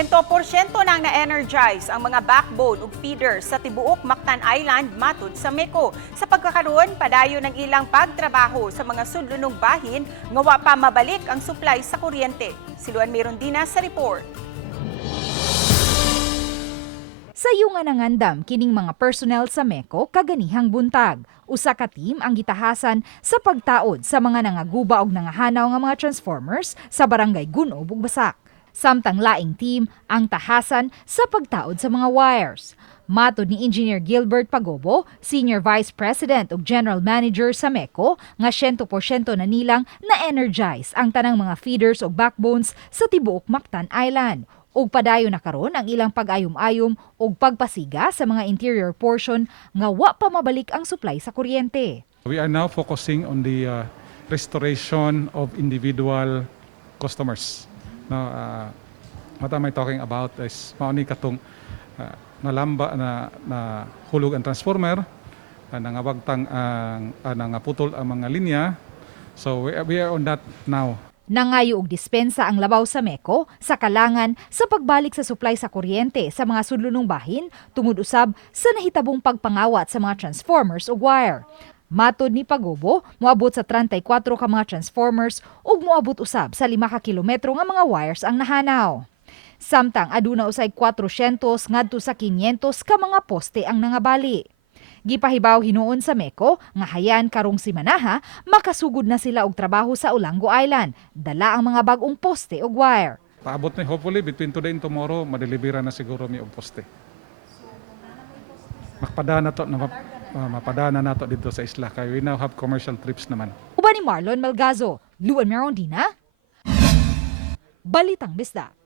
100% nang na-energize ang mga backbone ug feeder sa tibuok Mactan Island matud sa MECO. Sa pagkakaroon, padayon ng ilang pagtrabaho sa mga sudlunong bahin nga wa pa mabalik ang supply sa kuryente. Si Luan Mirondina sa report. Sayo nga nangandam kining mga personnel sa MECO kaganihang buntag. Usa ka team ang gitahasan sa pagtaod sa mga nangaguba og nangahanaw nga mga transformers sa barangay Gunob ug Basak. Samtang laing team ang tahasan sa pagtaod sa mga wires. Matod ni Engineer Gilbert Pagobo, Senior Vice President ug General Manager sa MECO, nga 100% na nilang na-energize ang tanang mga feeders ug backbones sa tibuok Mactan Island. Ug padayon na karon ang ilang pag-ayom-ayom ug pagpasiga sa mga interior portion nga wa pa mabalik ang supply sa kuryente. We are now focusing on the restoration of individual customers. Now, what am I talking about is mauni katong nalamba na hulog ang transformer, nangabagtang nangaputol ang mga linya. So we are on that now. Nangayo og dispensa ang labaw sa MECO sa kalangan sa pagbalik sa supply sa kuryente sa mga sudlunong bahin tungod usab sa nahitabong pagpangawat sa mga transformers ug wire. Matod ni Pagobo, moabot sa 34 ka mga transformers ug moabot usab sa 5 ka kilometro nga mga wires ang nahanaw. Samtang aduna usay 400 ngadto sa 500 ka mga poste ang nangabali. Gipahibaw hinuon sa MECO nga hayan karong simanaha makasugod na sila og trabaho sa Olango Island, dala ang mga bag-ong poste ug wire. Paabot na hopefully between today and tomorrow madelibera na siguro mi og poste. Makpadana to mapadana nato dito sa isla kay we now have commercial trips naman. Uban ni Marlon Malgazo, Luan Mirondina, Balitang Bisdak.